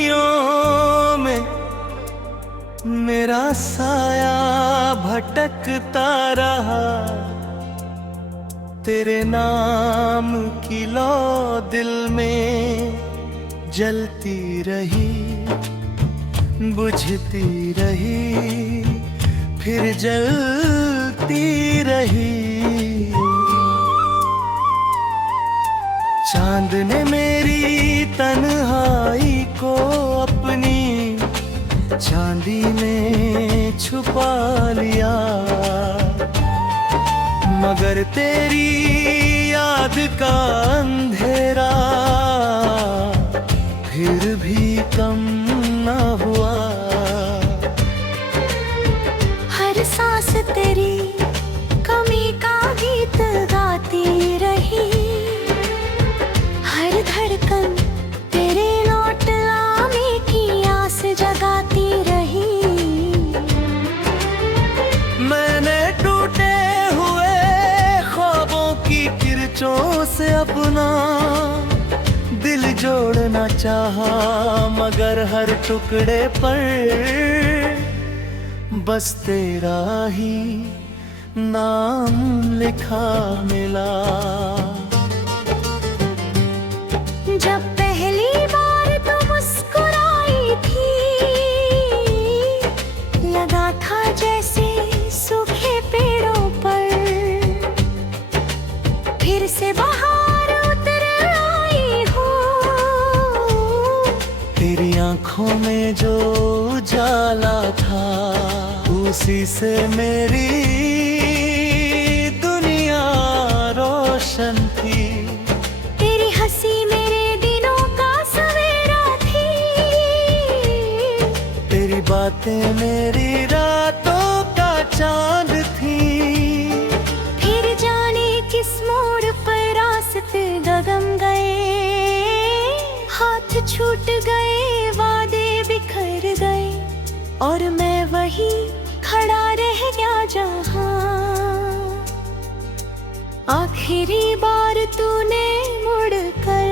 गलियों में मेरा साया भटकता रहा, तेरे नाम की लौ दिल में जलती रही, बुझती रही, फिर जलती रही। चांद ने मेरी तन्हाई को अपनी चांदी में छुपा लिया, मगर तेरी याद का अंधेरा फिर भी कम न हुआ। हर सांस तेरी कमी का गीत गाती रही, हर धड़कन तेरे लौट आने की आस जगाती रही। मैंने टूटे हुए ख्वाबों की किरचों से अपना दिल जोड़ना चाहा, मगर हर टुकड़े पर बस तेरा ही नाम लिखा मिला। जब पहली बार तू मुस्कुराई थी, लगा था जैसे सूखे पेड़ों पर फिर से बहार उतर आई हो। तेरी आंखों में जो उजाला था, उसी से मेरी दुनिया रोशन थी। तेरी हंसी मेरे दिनों का सवेरा थी, तेरी बातें मेरी रातों का चांद थी। फिर जाने किस मोड़ पर रास्ते गगन गए, हाथ छूट गए, वादे बिखर गए, और मैं वही खड़ा रह गया जहां आखिरी बार तूने मुड़ कर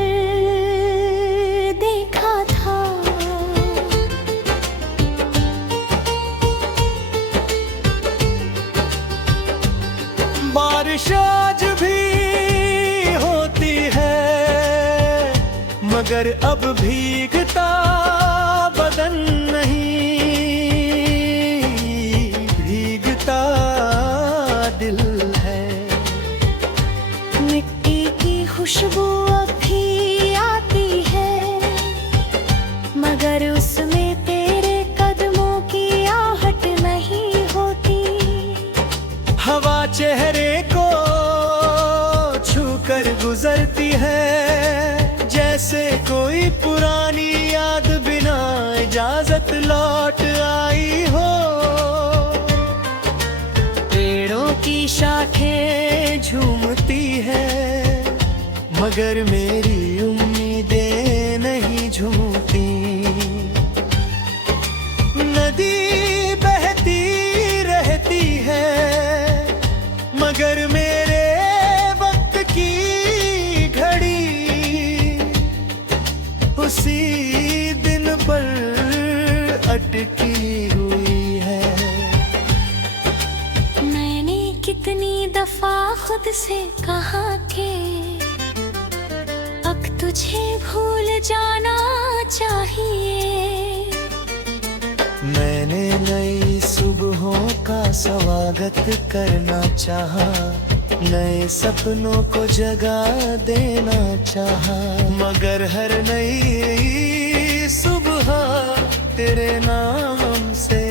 देखा था। बारिश आज भी होती है, मगर अब भीगता बदन नहीं, भीगता दिल है। मिट्टी की खुशबू अब भी आती है, मगर उसमें तेरे कदमों की आहट नहीं होती। हवा चेहरे को छूकर गुजरती है, जैसे कोई पुरानी याद बिना इजाजत लौट आई हो। पेड़ों की शाखें झूमती है, मगर मेरी उम्मीदें नहीं झूमती। नदी बहती रहती है, मगर मेरे वक्त की घड़ी उसी दिन पर अटकी हुई है। मैंने कितनी दफा खुद से कहा कि अब तुझे भूल जाना चाहिए। मैंने नई सुबहों का स्वागत करना चाहा, नए सपनों को जगा देना चाहा, मगर हर नई सुबह तेरे नाम से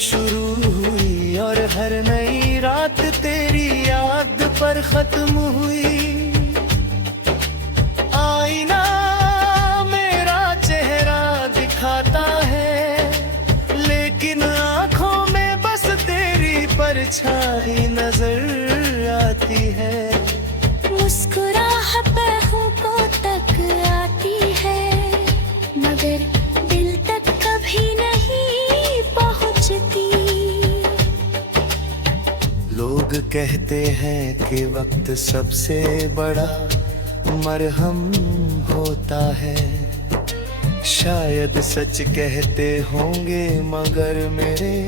शुरू हुई, और हर नई रात तेरी याद पर खत्म हुई। आईना मेरा चेहरा दिखाता है, लेकिन आँखों में बस तेरी परछाई नजर आती है। मुस्कुराहट को तक आती है, मगर दिल तक कभी नहीं पहुँचती। लोग कहते हैं कि वक्त सबसे बड़ा मरहम होता है, शायद सच कहते होंगे मगर मेरे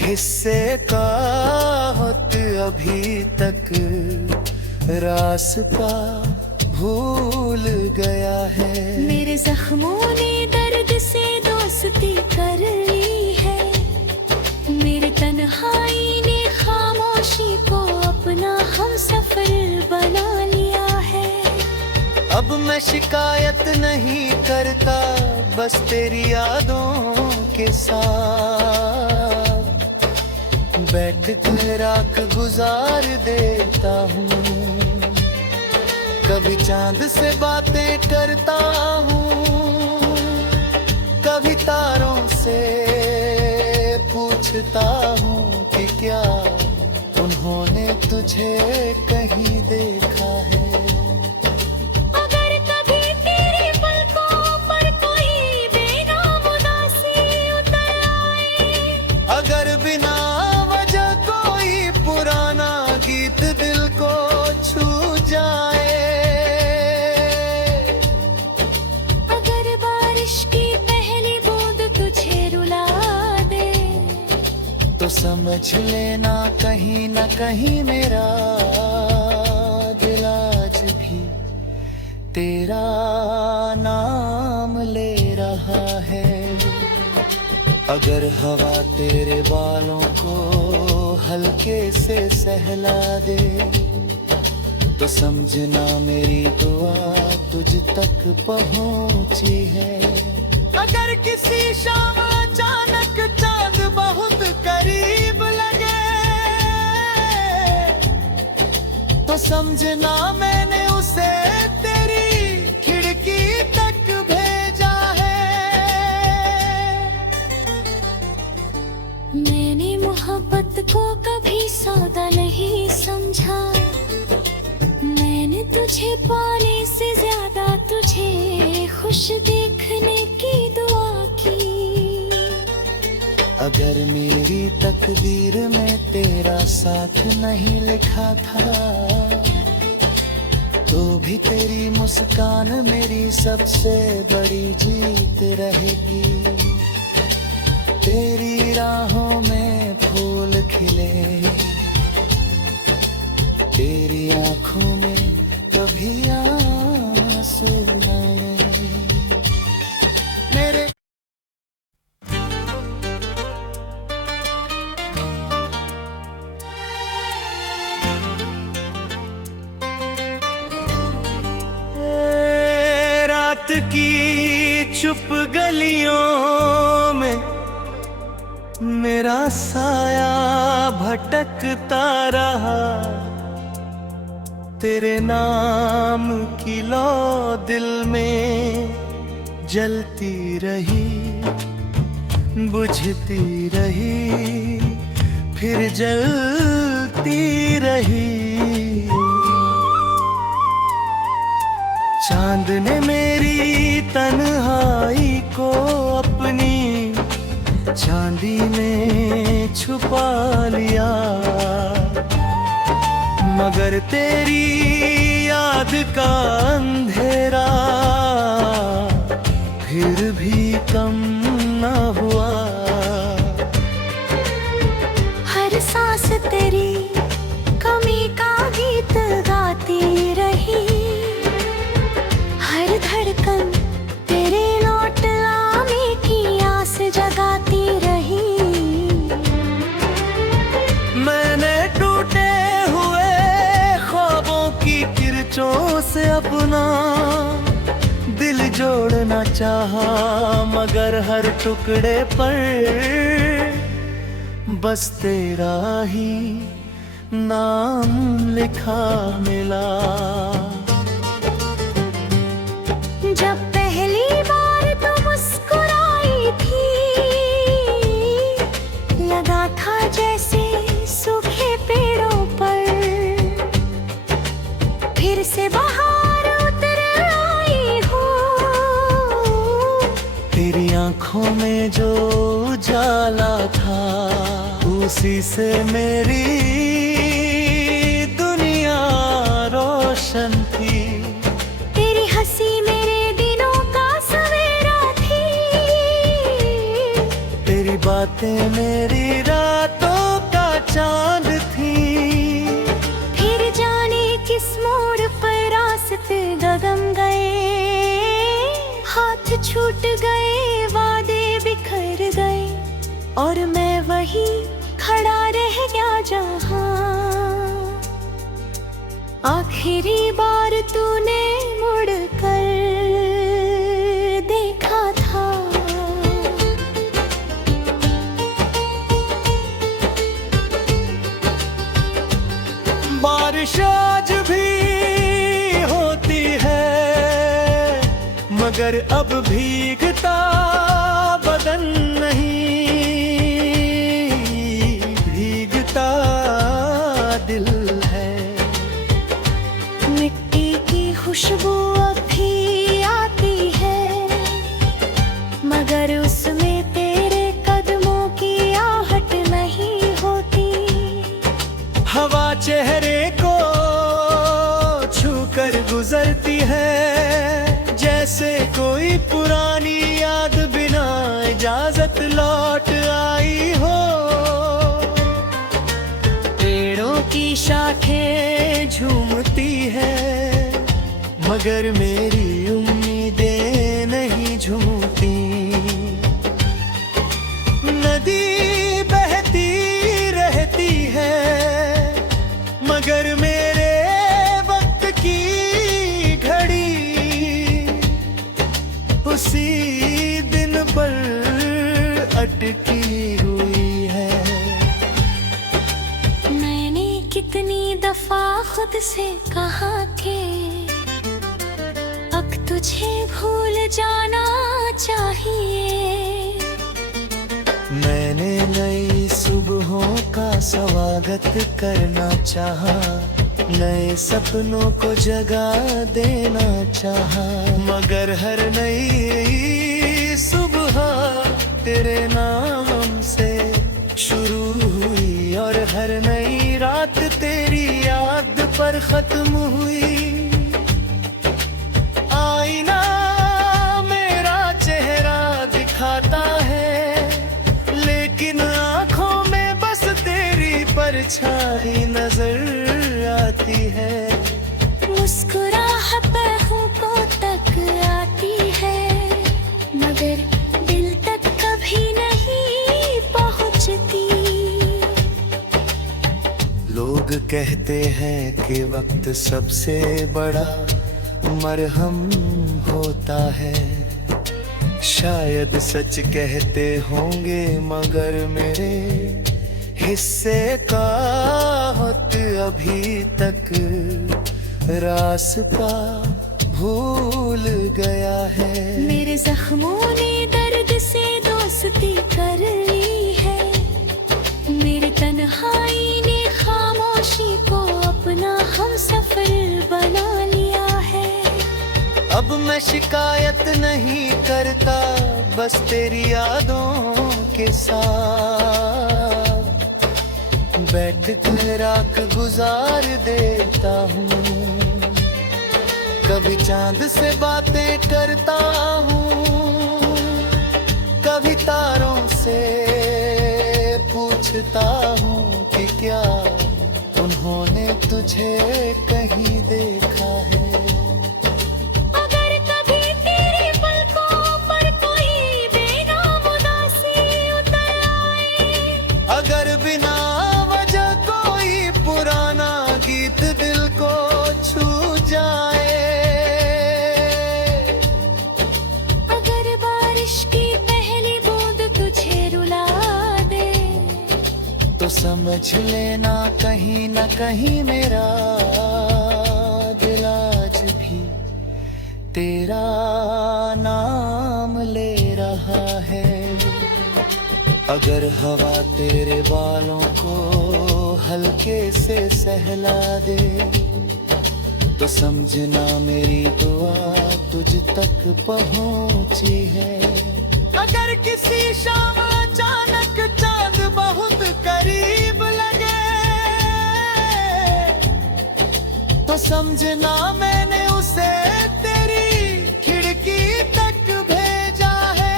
हिस्से का होत अभी तक रास्ता भूल गया है। मेरे जख्मों ने दर्द से दोस्ती कर ली है, मेरे तन्हाई ने खामोशी को अपना हमसफर बना लिया है। अब मैं शिकायत नहीं करता, बस तेरी यादों के साथ बैठ कर रात गुजार देता हूँ। कभी चांद से बातें करता हूँ, कभी तारों से पूछता हूँ कि क्या उन्होंने तुझे कहीं देखा है। अगर कभी तेरी पलकों पर कोई बेनाम उदासी उतर आए, अगर बिना वजह कोई पुराना गीत दिल को छू जाए, अगर बारिश की पहली बूंद तुझे रुला दे, तो समझ लेना कहीं न कहीं मेरा दिल आज भी तेरा नाम ले रहा है। अगर हवा तेरे बालों को हल्के से सहला दे, तो समझना मेरी दुआ तुझ तक पहुंची है। अगर किसी शाम अचानक चांद बहुत करीब लगे, तो समझना मैंने उसे तेरी खिड़की तक भेजा है। मैंने मोहब्बत को कभी सौदा नहीं समझा, मैंने तुझे पाने से ज्यादा तुझे खुश देखने की दुआ की। अगर मेरी तकदीर में तेरा साथ नहीं लिखा था, तो भी तेरी मुस्कान मेरी सबसे बड़ी जीत रहेगी। तेरी राहों में फूल खिले, तेरी आंखों में कभी आंसू आए। मेरे रात की चुप गलियों में मेरा साया भटकता रहा, तेरे नाम की लौ दिल में जलती रही, बुझती रही, फिर जलती रही। चांद ने मेरी तन्हाई को अपनी चांदी में छुपा लिया, मगर तेरी याद का अंधेरा फिर भी कम न हुआ। हर सांस तेरी कमी का गीत गाती रही, हर धड़कन तेरे लौट आने की आस जगाती रही। मैंने टूटे हुए ख्वाबों की किरचों से अपना दिल जोड़ना चाहा, मगर हर टुकड़े पर बस तेरा ही नाम लिखा मिला। जब पहली बार तू मुस्कुराई थी, लगा था जैसे सूखे पेड़ों पर फिर से बहार उतर आई हो। तेरी आंखों में जो उजाला था, उसी से मेरी दुनिया रोशन थी। तेरी हंसी मेरे दिनों का सवेरा बातें मेरी रातों का चांद थी। फिर जाने किस मोड़ पर रास्ते गगन गए, हाथ छूट गए, वादे बिखर गए, और मैं वही खड़ा रह गया जहां आखिरी बार तूने मुड़ कर देखा था। बारिश आज भी होती है, मगर अब भीगता बदन नहीं, भीगता दिल है। मिट्टी की खुशबू अब भी आती है, मगर उसमें तेरे कदमों की आहट नहीं होती। हवा चेहरे को छूकर गुजरती है, जैसे कोई पुरानी याद बिना इजाजत लौट आई हो। पेड़ों की शाखें झूमती है, मगर मेरी उम्मीदें नहीं झूमती। नदी बहती रहती है, मगर मेरे वक्त की घड़ी उसी दिन पर अटकी हुई है। मैंने कितनी दफा खुद से कहा कि अब तुझे भूल जाना चाहिए। मैंने नई सुबहों का स्वागत करना चाहा, नए सपनों को जगा देना चाहा, मगर हर नई सुबह तेरे नाम से शुरू हुई, और हर नई रात तेरी याद पर खत्म हुई। आईना मेरा चेहरा दिखाता है, लेकिन आँखों में बस तेरी परछाई नजर आती है। मुस्कुराहट को तक आती है, मगर दिल तक कभी नहीं पहुंचती। लोग कहते हैं कि वक्त सबसे बड़ा मरहम होता है, शायद सच कहते होंगे, मगर मेरे हिस्से का वक्त अभी तक रास्ता भूल गया है। मेरे जख्मों ने दर्द से दोस्ती कर ली है, मेरे तन्हाई ने खामोशी को अपना हमसफर बना लिया है। अब मैं शिकायत नहीं करता, बस तेरी यादों के साथ बैठ कर रात गुजार देता हूँ। कभी चांद से बातें करता हूँ, कभी तारों से पूछता हूँ कि क्या उन्होंने तुझे कहीं देखा है। अगर बिना वजह कोई पुराना गीत दिल को छू जाए, अगर बारिश की पहली बूंद तुझे रुला दे, तो समझ लेना कहीं न कहीं मेरा दिल आज भी तेरा नाम ले रहा है। अगर हवा तेरे बालों को हल्के से सहला दे, तो समझना मेरी दुआ तुझ तक पहुंची है। अगर किसी शाम अचानक चांद बहुत करीब लगे, तो समझना मैंने उसे तेरी खिड़की तक भेजा है।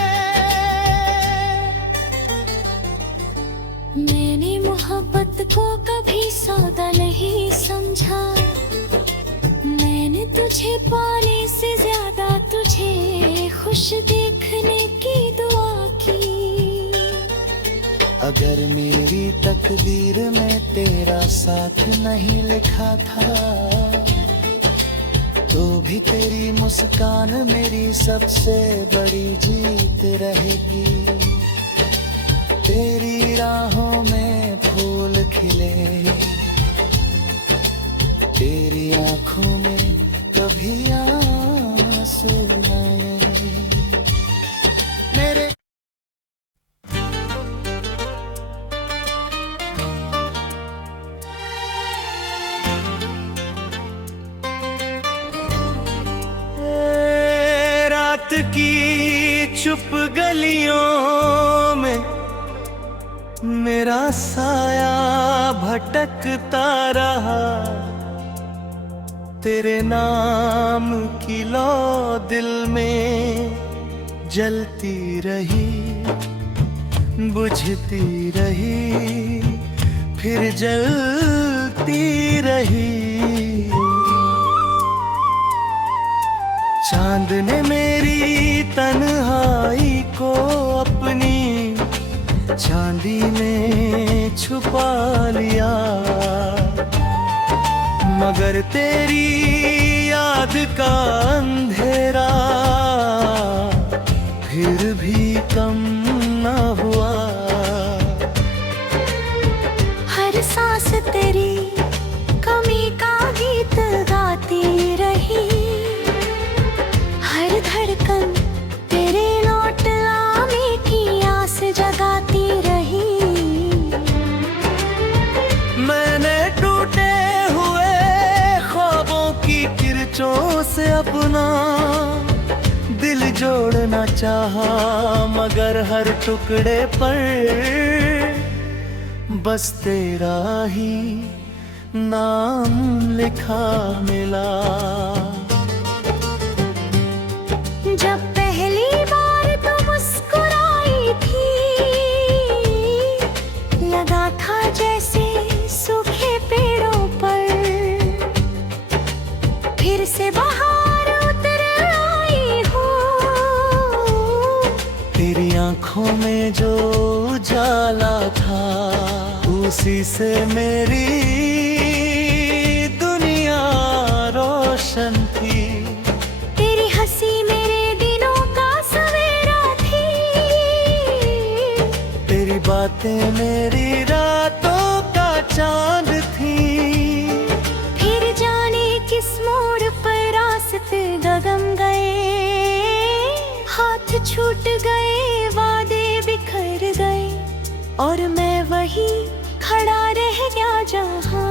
मुझे पाने से ज्यादा तुझे खुश देखने की दुआ की। अगर मेरी तकदीर में तेरा साथ नहीं लिखा था, तो भी तेरी मुस्कान मेरी सबसे बड़ी जीत रहेगी। तेरी राहों में फूल खिले, तेरी आंखों में कभी आंसू आए। मेरे रात की चुप गलियों में मेरा साया भटकता रहा। तेरे नाम की लौ दिल में जलती रही, बुझती रही, फिर जलती रही। चांद ने मेरी तन्हाई को अपनी चांदी में छुपा लिया, मगर तेरी याद का अंधेरा फिर भी कम न हुआ। हर सांस तेरी कमी का गीत गाती रही, हर धड़कन तेरे लौट आने की आस जगाती रही। मैंने टूटे हुए ख्वाबों की किरचों से अपना दिल जोड़ना चाहा, मगर हर टुकड़े पर बस तेरा ही नाम लिखा मिला। जब पहली बार तू मुस्कुराई थी, लगा था जैसे सूखे पेड़ों पर फिर से बहार उतर आई हो। तेरी आंखों में जो उजाला था, उसी से मेरी दुनिया रोशन थी। तेरी हंसी मेरे दिनों का सवेरा थी, तेरी बातें मेरी रातों का चांद थी। फिर जाने किस मोड़ पर रास्ते गगन गए, हाथ छूट गए, वादे बिखर गए, और मैं वही खड़ा रह गया जहां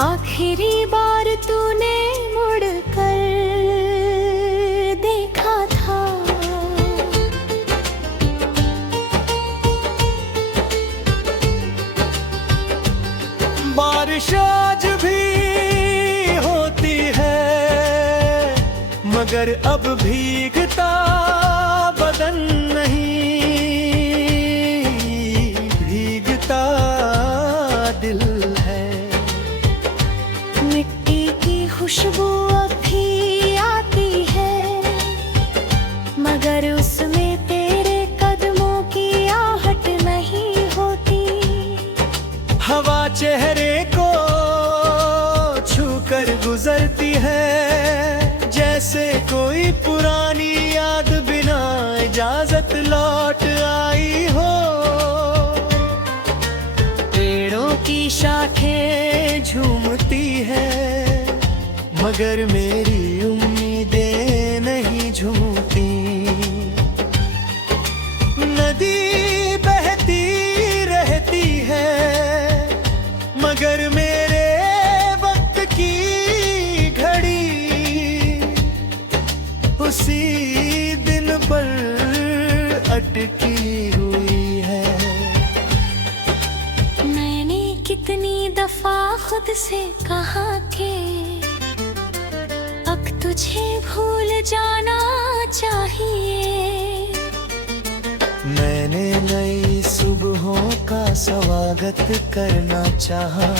आखिरी बार तूने मुड़ कर देखा था। बारिश आज भी होती है, मगर अब भीगता बदन नहीं, भीगता दिल है। मिट्टी की खुशबू अब भी आती है, मगर उसमें तेरे कदमों की आहट नहीं होती। हवा चेहरे को छूकर गुजरती है, जैसे कोई पुरानी याद बिना इजाजत लौट आई हो। पेड़ों की शाखें झूमती है, मगर मेरी उम्मीदें नहीं झूमती। नदी बहती रहती है, मगर मेरे वक्त की घड़ी उसी दिन पर अटकी हुई है। मैंने कितनी दफा खुद से कहा कि अब तुझे भूल जाना चाहिए। मैंने नई सुबहों का स्वागत करना चाहा,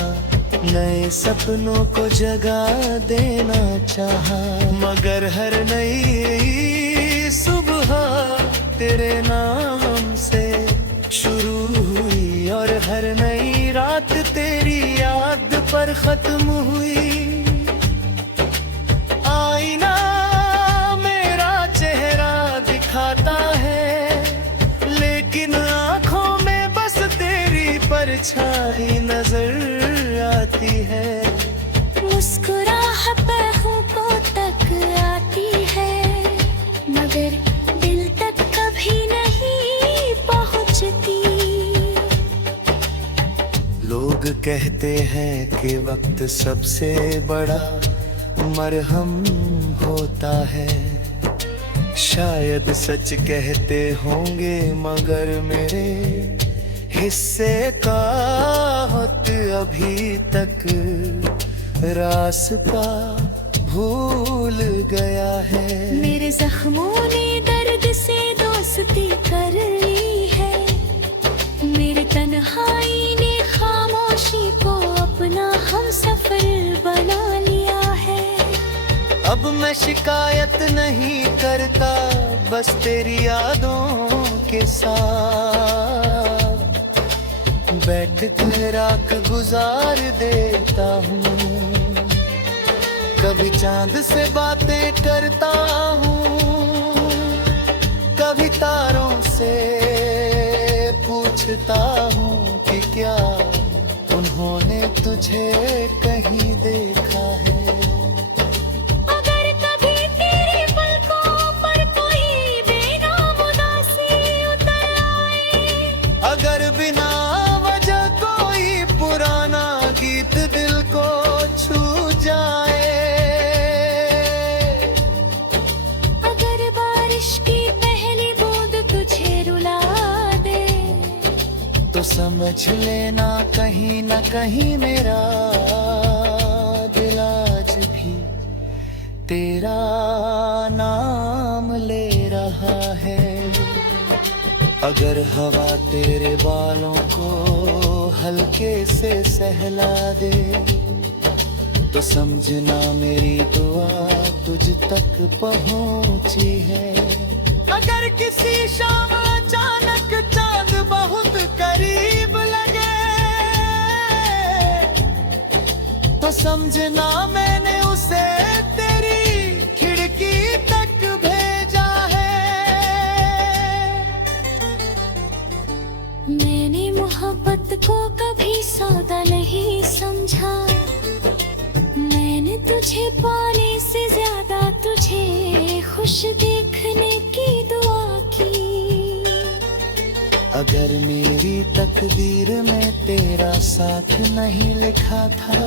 नए सपनों को जगा देना चाहा, मगर हर नई सुबह तेरे नाम से शुरू हुई और हर नई रात तेरी याद पर खत्म हुई। आईना मेरा चेहरा दिखाता है, लेकिन आंखों में बस तेरी परछाई नजर आती है। मुस्कुराहट को तक आती है, मगर दिल तक कभी नहीं पहुंचती। लोग कहते हैं कि वक्त सबसे बड़ा मरहम होता है, शायद सच कहते होंगे, मगर मेरे हिस्से का वक्त अभी तक रास्ता भूल गया है। मेरे जख्मों ने दर्द से दोस्ती कर ली है, मेरे तन्हाई ने खामोशी को अपना हमसफर बना लिया है। अब मैं शिकायत नहीं करता, बस तेरी यादों के साथ बैठ कर रात गुजार देता हूँ। कभी चांद से बातें करता हूँ, कभी तारों से पूछता हूँ कि क्या उन्होंने तुझे कहीं देखा है। अगर बिना वजह कोई पुराना गीत दिल को छू जाए, अगर बारिश की पहली बूंद तुझे रुला दे, तो समझ लेना कहीं न कहीं मेरा दिल आज भी तेरा नाम ले रहा है। अगर हवा तेरे बालों को हल्के से सहला दे, तो समझना मेरी दुआ तुझ तक पहुंची है। अगर किसी शाम अचानक चांद बहुत करीब लगे, तो समझना मैंने उसे तेरी खिड़की तक भेजा है। मैंने मोहब्बत को कभी सौदा नहीं समझा, मैंने तुझे पाने से ज्यादा तुझे खुश देखने की दुआ की। अगर मेरी तकदीर में तेरा साथ नहीं लिखा था,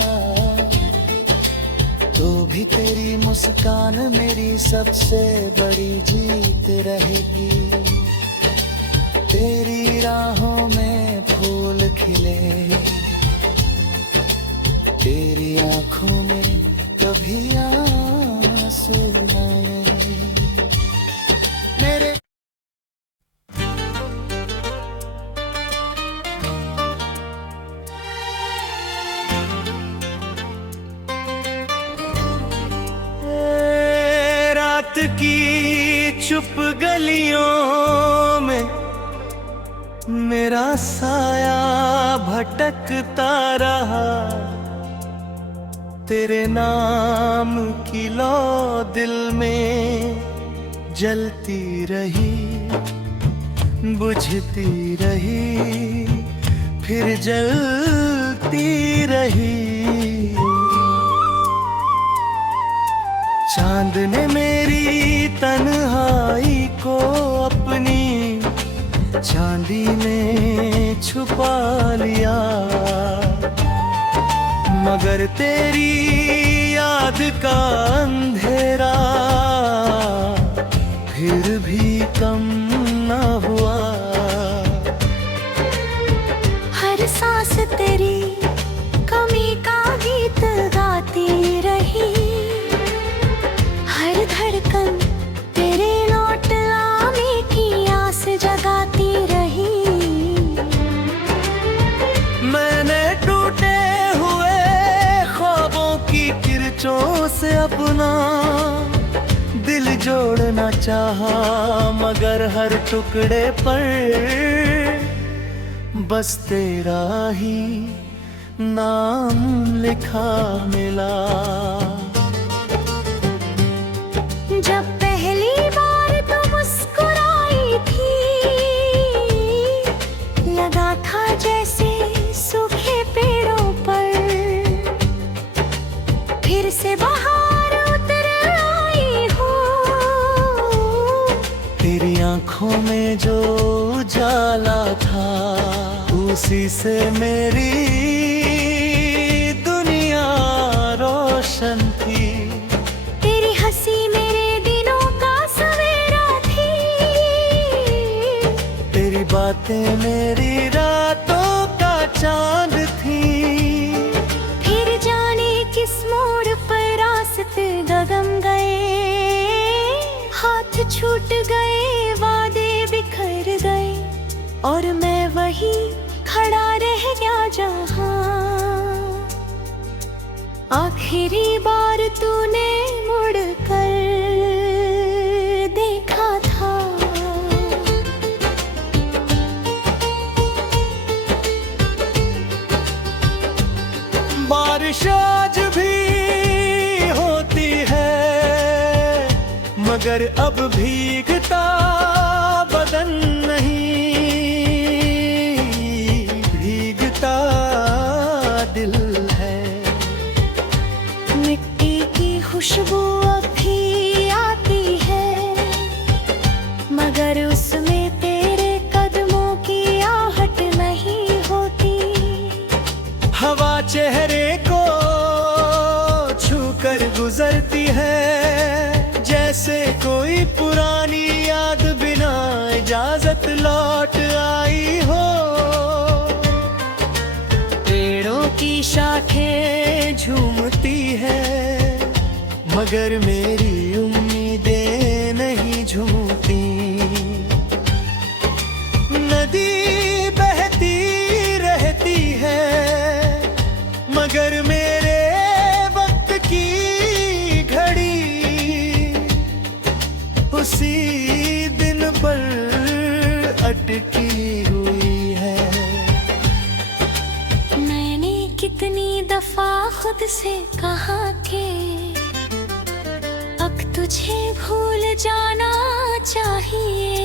तो भी तेरी मुस्कान मेरी सबसे बड़ी जीत रहेगी। तेरी राहों में फूल खिले, तेरी आंखों में कभी आंसू आए। मेरे रात की चुप गलियों में मेरा साया भटकता रहा, तेरे नाम की लौ दिल में जलती रही, बुझती रही, फिर जलती रही। चांद ने मेरी तन्हाई को अपनी चांदी में छुपा लिया, मगर तेरी याद का अंधेरा फिर भी कम न हुआ। हर सांस तेरी कमी का गीत गाती रही, हर धड़कन तेरे लौट आने की आस जगाती रही। मैंने टूटे हुए जोड़ना चाहा, मगर हर टुकड़े पर बस तेरा ही नाम लिखा मिला। जब पहली बार तू मुस्कुराई थी, लगा था जैसे सूखे पेड़ों पर फिर से बहार उतर आई हो। तेरी आंखों में जो उजाला था, उसी से मेरी दुनिया रोशन थी। तेरी हंसी मेरे दिनों का सवेरा थी, तेरी बातें मेरी रातों का चांद थी। फिर जाने किस मोड़ पर रास्ते गगन गए, हाथ छूट गए, वादे बिखर गए, और मैं वही खड़ा रह गया जहां आखिरी बार तूने मुड़ कर देखा था। बारिश आज भी होती है, मगर अब भीगता बदन नहीं, भीगता दिल है। मिट्टी की खुशबू अब भी आती है, मगर उसमें तेरे कदमों की आहट नहीं होती। हवा चेहरे को छूकर गुजरती है, जैसे कोई पुरानी याद बिना इजाजत लौट आई हो। पेड़ों की शाखें झूमती है, मगर मेरी उम्मीदें नहीं झूमती। नदी बहती रहती है, मगर मेरे वक्त की घड़ी उसी दिन पर अटकी हुई है। मैंने कितनी दफा खुद से कहा कि अब तुझे भूल जाना चाहिए।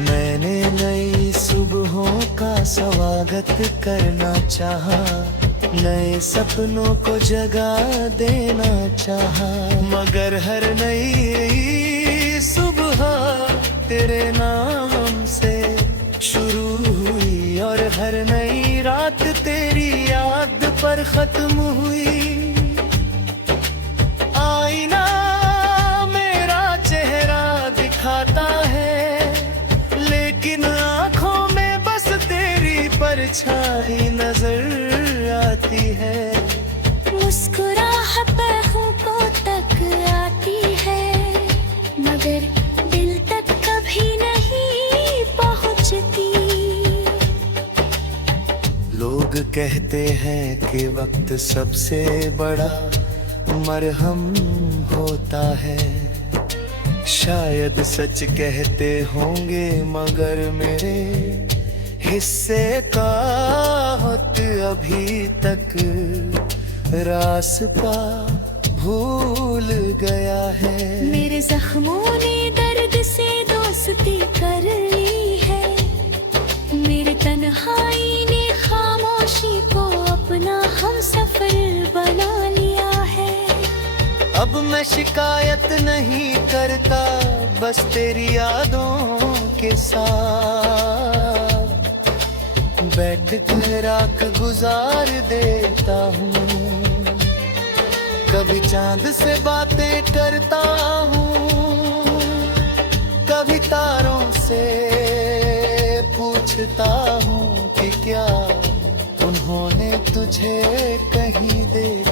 मैंने नई सुबहों का स्वागत करना चाहा, नए सपनों को जगा देना चाहा, मगर हर नई सुबह तेरे नाम से शुरू हुई, और हर नई रात तेरी याद पर खत्म हुई। आईना मेरा चेहरा दिखाता है, लेकिन आंखों में बस तेरी परछाई नजर आती है। मुस्कुराहट को तक आती है, मगर दिल तक कभी नहीं पहुंचती। लोग कहते हैं कि वक्त सबसे बड़ा मरहम होता है, शायद सच कहते होंगे, मगर मेरे हिस्से का वक्त अभी तक रास्ता भूल गया है। मेरे जख्मों ने दर्द से दोस्ती कर ली है, मेरे तन्हाई ने खामोशी को अपना हमसफर बना लिया है। अब मैं शिकायत नहीं करता, बस तेरी यादों के साथ बैठ कर रात गुजार देता हूँ। कभी चांद से बातें करता हूँ, कभी तारों से पूछता हूँ कि क्या उन्होंने तुझे कहीं देखा